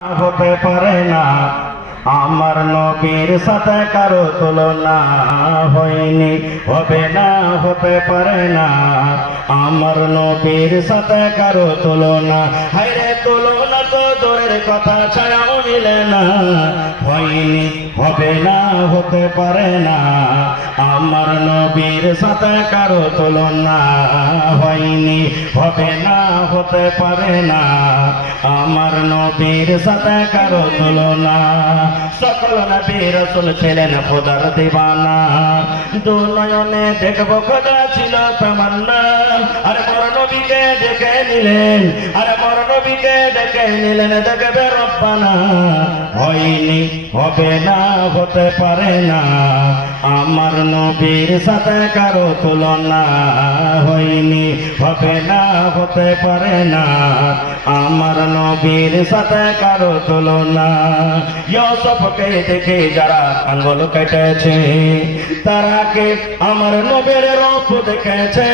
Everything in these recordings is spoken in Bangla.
হতে পারে না আমার নবীর সাথে কারো তুলনা হয়নি, হবে না, হতে পারে না আমার নবীর সাথে কারো তুলনা। হায়রে তুলনা তো দূরের কথা, ছায়াও মিলে না, হয়নি, হবে না, হতে পারে না আমার নবীর সাথে কারো তুলনা হয়নি, হবে না, হতে পারে না আমার নবীর সাথে কারো তুলনা। সকল নবী রাসূল ছিলেন খোদার দিওয়ানা, দু নয়নে দেখবো খোদা ছিল তামান্না। আরে মোর নবীকে ডেকে নিলেন, আরে মোর নবীকে ডেকে নিলেন, দেখবে রব্বানা। হয়নি, হবে না, হতে পারে না আমার নবীর সাথে কারো তুলনা হয়নি, হবে না, হতে পারে না আমার নবীর সাথে কারো তুলনা। ইউসুফকে দেখে যারা আঙ্গুল কেটেছে, তারা কে আমার নবীর রূপ দেখেছে।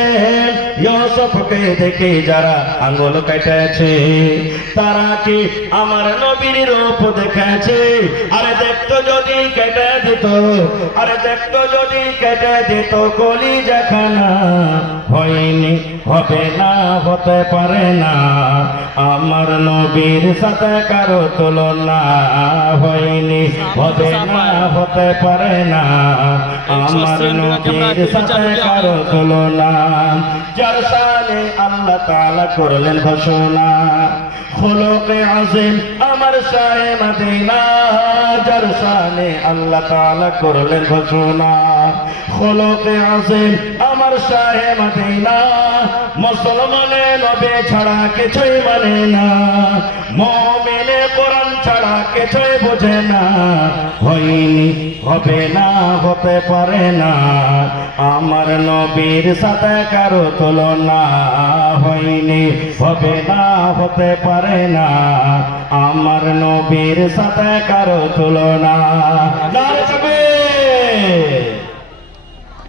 ইউসুফকে দেখে যারা আঙ্গুল কেটেছে, তারা কি আমার নবীর রূপ দেখেছে। আরে দেখতো যদি কেটে দিত, আরে দেখতো যদি কেটে দিত কলিজাখানা। হয়নি, হবে না, হতে পারে না আমার নবীর সাথে কারো তুলনা হয়নি, হবে না, হতে পারে না আমার নবীর সাথে কারো তুলনা। যার শানে আল্লাহ তাআলা করলেন ঘোষণা, খুলুকে আযীম আমার শাহে মদিনা। যার শানে আল্লাহ তাআলা করলেন ঘোষণা, খুলুকে আযীম আমার শাহে মদিনা। মুসলমানে নবী ছাড়া কিছুই মানে না, মুমিনে কোরআন ছাড়া কিছুই বোঝে না। হয়নি, হবে না, হতে পারে না আমার নবীর সাথে কারো তুলনা হয়নি, হবে না, হতে পারে না আমার নবীর সাথে কারো তুলনা। নারে তাকবীর।